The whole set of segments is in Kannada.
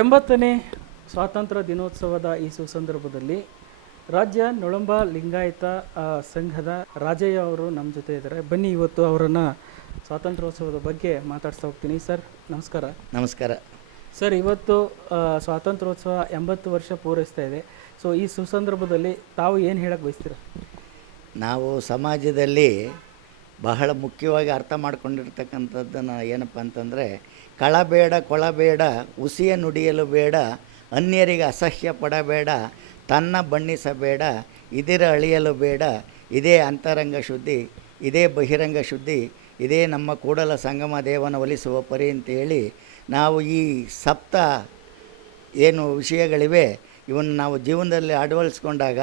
ಎಂಬತ್ತನೇ ಸ್ವಾತಂತ್ರ್ಯ ದಿನೋತ್ಸವದ ಈ ಸುಸಂದರ್ಭದಲ್ಲಿ ರಾಜ್ಯ ನೊಳಂಬ ಲಿಂಗಾಯತ ಸಂಘದ ರಾಜಯ್ಯ ಅವರು ನಮ್ಮ ಜೊತೆ ಇದ್ದಾರೆ. ಬನ್ನಿ ಇವತ್ತು ಅವರನ್ನು ಸ್ವಾತಂತ್ರ್ಯೋತ್ಸವದ ಬಗ್ಗೆ ಮಾತಾಡ್ತಾ ಹೋಗ್ತೀನಿ. ಸರ್ ನಮಸ್ಕಾರ. ನಮಸ್ಕಾರ ಸರ್, ಇವತ್ತು ಸ್ವಾತಂತ್ರ್ಯೋತ್ಸವ 80 ವರ್ಷ ಪೂರೈಸ್ತಾ ಇದೆ. ಸೊ ಈ ಸುಸಂದರ್ಭದಲ್ಲಿ ತಾವು ಏನು ಹೇಳಕ್ಕೆ ಬಯಸ್ತೀರ? ನಾವು ಸಮಾಜದಲ್ಲಿ ಬಹಳ ಮುಖ್ಯವಾಗಿ ಅರ್ಥ ಮಾಡ್ಕೊಂಡಿರ್ತಕ್ಕಂಥದ್ದನ್ನು ಏನಪ್ಪ ಅಂತಂದರೆ, ಕಳಬೇಡ ಕೊಳಬೇಡ ಉಸಿಯ ನುಡಿಯಲು ಬೇಡ, ಅನ್ಯರಿಗೆ ಅಸಹ್ಯ ಪಡಬೇಡ, ತನ್ನ ಬಣ್ಣಿಸಬೇಡ, ಇದಿರ ಅಳಿಯಲು ಬೇಡ, ಇದೇ ಅಂತರಂಗ ಶುದ್ಧಿ, ಇದೇ ಬಹಿರಂಗ ಶುದ್ಧಿ, ಇದೇ ನಮ್ಮ ಕೂಡಲ ಸಂಗಮ ದೇವನ ಒಲಿಸುವ ಪರಿ ಅಂತೇಳಿ ನಾವು ಈ ಸಪ್ತ ಏನು ವಿಷಯಗಳಿವೆ ಇವನ್ನು ನಾವು ಜೀವನದಲ್ಲಿ ಅಳವಡಿಸ್ಕೊಂಡಾಗ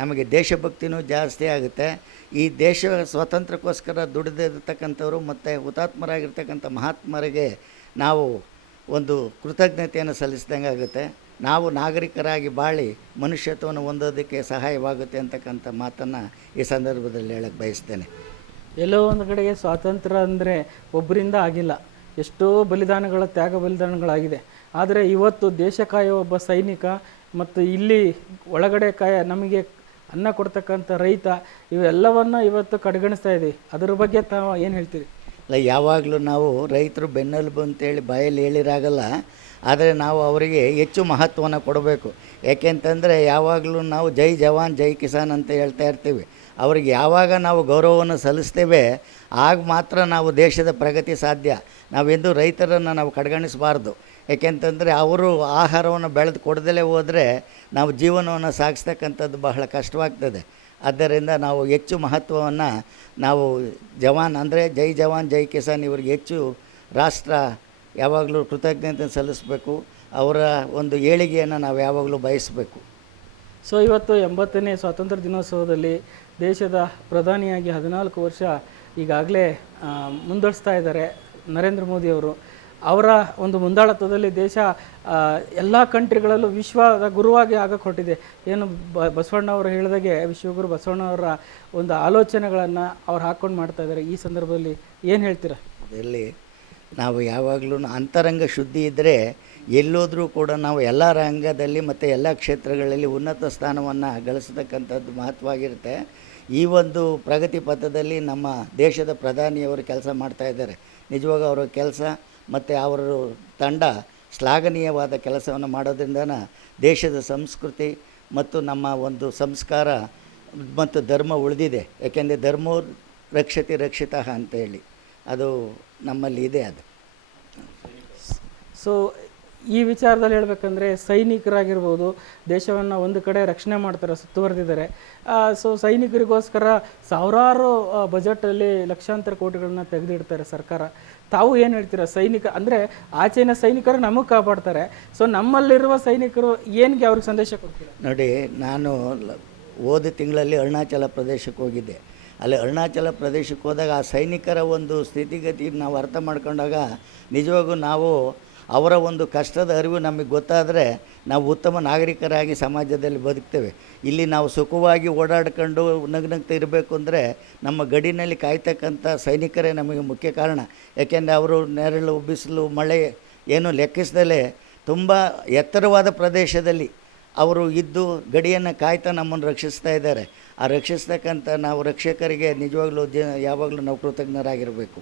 ನಮಗೆ ದೇಶಭಕ್ತಿನೂ ಜಾಸ್ತಿ ಆಗುತ್ತೆ. ಈ ದೇಶ ಸ್ವಾತಂತ್ರ್ಯಕ್ಕೋಸ್ಕರ ದುಡಿದಿರ್ತಕ್ಕಂಥವ್ರು ಮತ್ತು ಹುತಾತ್ಮರಾಗಿರ್ತಕ್ಕಂಥ ಮಹಾತ್ಮರಿಗೆ ನಾವು ಒಂದು ಕೃತಜ್ಞತೆಯನ್ನು ಸಲ್ಲಿಸಿದಂಗೆ ಆಗುತ್ತೆ. ನಾವು ನಾಗರಿಕರಾಗಿ ಬಾಳಿ ಮನುಷ್ಯತ್ವವನ್ನು ಹೊಂದೋದಕ್ಕೆ ಸಹಾಯವಾಗುತ್ತೆ ಅಂತಕ್ಕಂಥ ಮಾತನ್ನು ಈ ಸಂದರ್ಭದಲ್ಲಿ ಹೇಳಕ್ಕೆ ಬಯಸ್ತೇನೆ. ಎಲ್ಲೋ ಒಂದು ಕಡೆಗೆ ಸ್ವಾತಂತ್ರ್ಯ ಅಂದರೆ ಒಬ್ಬರಿಂದ ಆಗಿಲ್ಲ, ಎಷ್ಟೋ ಬಲಿದಾನಗಳ ತ್ಯಾಗ ಬಲಿದಾನಗಳಾಗಿದೆ. ಆದರೆ ಇವತ್ತು ದೇಶ ಕಾಯೋ ಒಬ್ಬ ಸೈನಿಕ ಮತ್ತು ಇಲ್ಲಿ ಒಳಗಡೆ ನಮಗೆ ಅನ್ನ ಕೊಡ್ತಕ್ಕಂಥ ರೈತ, ಇವೆಲ್ಲವನ್ನು ಇವತ್ತು ಕಡೆಗಣಿಸ್ತಾ ಇದ್ದೀವಿ. ಅದರ ಬಗ್ಗೆ ತಾವು ಏನು ಹೇಳ್ತೀರಿ? ಅಲ್ಲ, ಯಾವಾಗಲೂ ನಾವು ರೈತರು ಬೆನ್ನೆಲುಬು ಅಂತೇಳಿ ಬಾಯಲ್ಲಿ ಹೇಳಿರಾಗಲ್ಲ, ಆದರೆ ನಾವು ಅವರಿಗೆ ಹೆಚ್ಚು ಮಹತ್ವವನ್ನು ಕೊಡಬೇಕು. ಏಕೆಂತಂದರೆ ಯಾವಾಗಲೂ ನಾವು ಜೈ ಜವಾನ್ ಜೈ ಕಿಸಾನ್ ಅಂತ ಹೇಳ್ತಾ ಇರ್ತೀವಿ. ಅವರಿಗೆ ಯಾವಾಗ ನಾವು ಗೌರವವನ್ನು ಸಲ್ಲಿಸ್ತೇವೆ ಆಗ ಮಾತ್ರ ನಾವು ದೇಶದ ಪ್ರಗತಿ ಸಾಧ್ಯ. ನಾವೆಂದು ರೈತರನ್ನು ನಾವು ಕಡೆಗಣಿಸಬಾರ್ದು. ಏಕೆಂತಂದರೆ ಅವರು ಆಹಾರವನ್ನು ಬೆಳೆದು ಕೊಡದಲೇ ಹೋದರೆ ನಾವು ಜೀವನವನ್ನು ಸಾಗಿಸ್ತಕ್ಕಂಥದ್ದು ಬಹಳ ಕಷ್ಟವಾಗ್ತದೆ. ಆದ್ದರಿಂದ ನಾವು ಹೆಚ್ಚು ಮಹತ್ವವನ್ನು ನಾವು ಜವಾನ್ ಅಂದರೆ ಜೈ ಜವಾನ್ ಜೈ ಕಿಸಾನ್ ಇವರಿಗೆ ಹೆಚ್ಚು ರಾಷ್ಟ್ರ ಯಾವಾಗಲೂ ಕೃತಜ್ಞತೆ ಸಲ್ಲಿಸಬೇಕು. ಅವರ ಒಂದು ಏಳಿಗೆಯನ್ನು ನಾವು ಯಾವಾಗಲೂ ಬಯಸಬೇಕು. ಸೊ ಇವತ್ತು 80ನೇ ಸ್ವಾತಂತ್ರ್ಯ ದಿನೋತ್ಸವದಲ್ಲಿ ದೇಶದ ಪ್ರಧಾನಿಯಾಗಿ 14 ವರ್ಷ ಈಗಾಗಲೇ ಮುಂದುವರಿಸ್ತಾ ಇದ್ದಾರೆ ನರೇಂದ್ರ ಮೋದಿಯವರು. ಅವರ ಒಂದು ಮುಂದಾಳತ್ವದಲ್ಲಿ ದೇಶ ಎಲ್ಲ ಕಂಟ್ರಿಗಳಲ್ಲೂ ವಿಶ್ವದ ಗುರುವಾಗಿ ಆಗಕ್ಕೆ ಹೊರಟಿದೆ. ಏನು ಬಸವಣ್ಣವರು ಹೇಳಿದಾಗೆ ವಿಶ್ವಗುರು ಬಸವಣ್ಣವರ ಒಂದು ಆಲೋಚನೆಗಳನ್ನು ಅವ್ರು ಹಾಕ್ಕೊಂಡು ಮಾಡ್ತಾ ಇದ್ದಾರೆ. ಈ ಸಂದರ್ಭದಲ್ಲಿ ಏನು ಹೇಳ್ತೀರಾ? ಅದರಲ್ಲಿ ನಾವು ಯಾವಾಗಲೂ ಅಂತರಂಗ ಶುದ್ಧಿ ಇದ್ದರೆ ಎಲ್ಲೋದ್ರೂ ಕೂಡ ನಾವು ಎಲ್ಲ ರಂಗದಲ್ಲಿ ಮತ್ತು ಎಲ್ಲ ಕ್ಷೇತ್ರಗಳಲ್ಲಿ ಉನ್ನತ ಸ್ಥಾನವನ್ನು ಗಳಿಸತಕ್ಕಂಥದ್ದು ಮಹತ್ವವಾಗಿರುತ್ತೆ. ಈ ಒಂದು ಪ್ರಗತಿ ಪಥದಲ್ಲಿ ನಮ್ಮ ದೇಶದ ಪ್ರಧಾನಿಯವರು ಕೆಲಸ ಮಾಡ್ತಾಯಿದ್ದಾರೆ. ನಿಜವಾಗ ಅವರ ಕೆಲಸ ಮತ್ತು ಅವರ ತಂಡ ಶ್ಲಾಘನೀಯವಾದ ಕೆಲಸವನ್ನು ಮಾಡೋದ್ರಿಂದ ದೇಶದ ಸಂಸ್ಕೃತಿ ಮತ್ತು ನಮ್ಮ ಒಂದು ಸಂಸ್ಕಾರ ಮತ್ತು ಧರ್ಮ ಉಳಿದಿದೆ. ಯಾಕೆಂದರೆ ಧರ್ಮೋ ರಕ್ಷತೆ ರಕ್ಷಿತಃ ಅಂತೇಳಿ ಅದು ನಮ್ಮಲ್ಲಿ ಇದೆ. ಅದು ಸೊ ಈ ವಿಚಾರದಲ್ಲಿ ಹೇಳಬೇಕಂದ್ರೆ ಸೈನಿಕರಾಗಿರ್ಬೋದು, ದೇಶವನ್ನು ಒಂದು ಕಡೆ ರಕ್ಷಣೆ ಮಾಡ್ತಾರೆ, ಸುತ್ತುವರೆದಿದ್ದಾರೆ. ಸೊ ಸೈನಿಕರಿಗೋಸ್ಕರ ಸಾವಿರಾರು ಬಜೆಟಲ್ಲಿ ಲಕ್ಷಾಂತರ ಕೋಟಿಗಳನ್ನ ತೆಗೆದಿಡ್ತಾರೆ ಸರ್ಕಾರ. ತಾವು ಏನು ಹೇಳ್ತೀರಾ? ಸೈನಿಕ ಅಂದರೆ ಆಚೆನ ಸೈನಿಕರು ನಮಗೆ ಕಾಪಾಡ್ತಾರೆ. ಸೊ ನಮ್ಮಲ್ಲಿರುವ ಸೈನಿಕರು ಏನಿಗೆ ಅವ್ರಿಗೆ ಸಂದೇಶ ಕೊಡ್ತೀರಾ? ನೋಡಿ, ನಾನು ಹೋದ ತಿಂಗಳಲ್ಲಿ ಅರುಣಾಚಲ ಪ್ರದೇಶಕ್ಕೆ ಹೋಗಿದ್ದೆ. ಅಲ್ಲಿ ಅರುಣಾಚಲ ಪ್ರದೇಶಕ್ಕೆ ಹೋದಾಗ ಆ ಸೈನಿಕರ ಒಂದು ಸ್ಥಿತಿಗತಿ ನಾವು ಅರ್ಥ ಮಾಡ್ಕೊಂಡಾಗ ನಿಜವಾಗೂ ನಾವು ಅವರ ಒಂದು ಕಷ್ಟದ ಅರಿವು ನಮಗೆ ಗೊತ್ತಾದರೆ ನಾವು ಉತ್ತಮ ನಾಗರಿಕರಾಗಿ ಸಮಾಜದಲ್ಲಿ ಬದುಕ್ತೇವೆ. ಇಲ್ಲಿ ನಾವು ಸುಖವಾಗಿ ಓಡಾಡ್ಕೊಂಡು ನಗ್ನಗ್ತಾ ಇರಬೇಕು ಅಂದರೆ ನಮ್ಮ ಗಡಿನಲ್ಲಿ ಕಾಯ್ತಕ್ಕಂಥ ಸೈನಿಕರೇ ನಮಗೆ ಮುಖ್ಯ ಕಾರಣ. ಯಾಕೆಂದರೆ ಅವರು ನೆರಳು ಬಿಸಿಲು ಮಳೆ ಏನು ಲೆಕ್ಕಿಸದಲೇ ತುಂಬ ಎತ್ತರವಾದ ಪ್ರದೇಶದಲ್ಲಿ ಅವರು ಇದ್ದು ಗಡಿಯನ್ನು ಕಾಯ್ತಾ ನಮ್ಮನ್ನು ರಕ್ಷಿಸ್ತಾ ಇದ್ದಾರೆ. ಆ ರಕ್ಷಿಸ್ತಕ್ಕಂಥ ನಾವು ರಕ್ಷಕರಿಗೆ ನಿಜವಾಗ್ಲೂ ಯಾವಾಗಲೂ ನಾವು ಕೃತಜ್ಞರಾಗಿರಬೇಕು.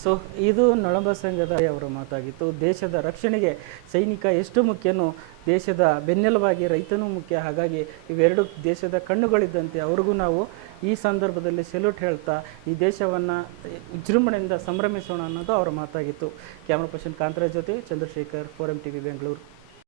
ಸೊ ಇದು ನೊಳಂಬ ಸಂಘದ ಅವರ ಮಾತಾಗಿತ್ತು. ದೇಶದ ರಕ್ಷಣೆಗೆ ಸೈನಿಕ ಎಷ್ಟು ಮುಖ್ಯನೋ ದೇಶದ ಬೆನ್ನೆಲುಬಾಗಿ ರೈತನೂ ಮುಖ್ಯ. ಹಾಗಾಗಿ ಇವೆರಡು ದೇಶದ ಕಣ್ಣುಗಳಿದ್ದಂತೆ ಅವ್ರಿಗೂ ನಾವು ಈ ಸಂದರ್ಭದಲ್ಲಿ ಸೆಲ್ಯೂಟ್ ಹೇಳ್ತಾ ಈ ದೇಶವನ್ನು ವಿಜೃಂಭಣೆಯಿಂದ ಸಂಭ್ರಮಿಸೋಣ ಅನ್ನೋದು ಅವರ ಮಾತಾಗಿತ್ತು. ಕ್ಯಾಮ್ರಾ ಪರ್ಸನ್ ಕಾಂತರಾಜ್ ಜೊತೆ ಚಂದ್ರಶೇಖರ್, 4M TV ಬೆಂಗಳೂರು.